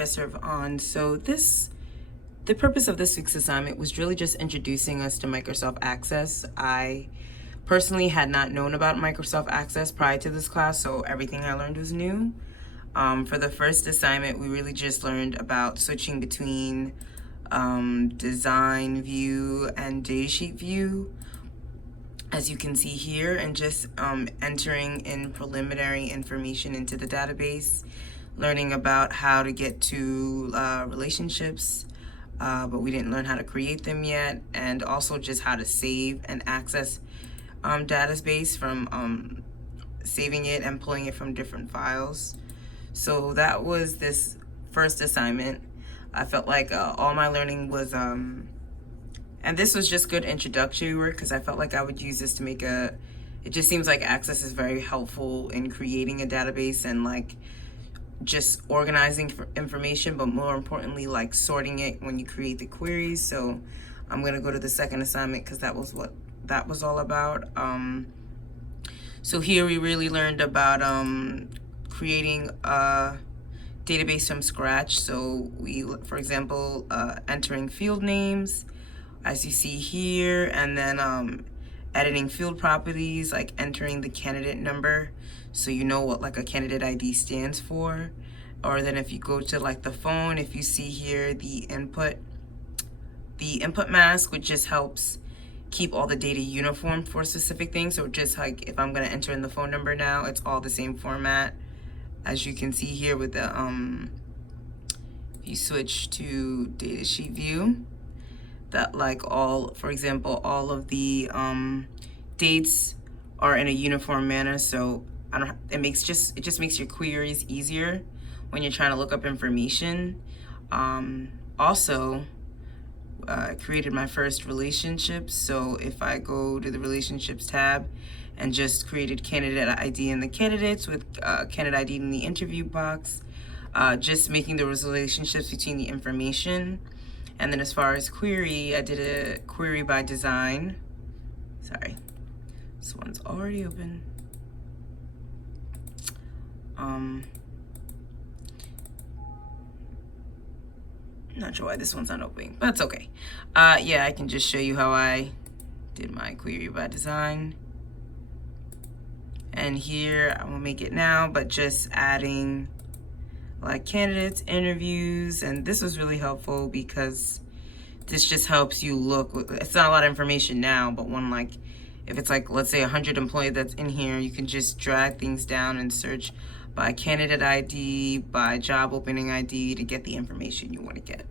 Professor of On. So the purpose of this week's assignment was really just introducing us to Microsoft Access. I personally had not known about Microsoft Access prior to this class, so everything I learned was new. For the first assignment, we really just learned about switching between design view and datasheet view, as you can see here, and just entering in preliminary information into the database, learning about how to get to relationships, but we didn't learn how to create them yet, and also just how to save and access database from saving it and pulling it from different files. So that was this first assignment. I felt like all my learning was, and this was just good introductory work because I felt like I would use this to make it just seems like Access is very helpful in creating a database and like just organizing information, but more importantly, like sorting it when you create the queries. So I'm gonna go to the second assignment because that was what that was all about. So here we really learned about creating a database from scratch. So we, for example, entering field names, as you see here, and then editing field properties, like entering the candidate number, so you know what like a candidate ID stands for. Or then if you go to like the phone, if you see here the input mask, which just helps keep all the data uniform for specific things. So just like if I'm gonna enter in the phone number now, it's all the same format, as you can see here with the if you switch to datasheet view, that like all, for example, all of the dates are in a uniform manner. So it just makes your queries easier when you're trying to look up information. Also, I created my first relationships. So if I go to the relationships tab and just created candidate ID in the candidates with candidate ID in the interview box, just making the relationships between the information. And then as far as query, I did a query by design. Sorry, this one's already open. Not sure why this one's not opening, but it's okay. Yeah, I can just show you how I did my query by design. And here, I won't make it now, but just adding like candidates, interviews, and this was really helpful because this just helps you look. It's not a lot of information now, but when like, if it's like, let's say 100 employees that's in here, you can just drag things down and search by candidate ID, by job opening ID to get the information you want to get.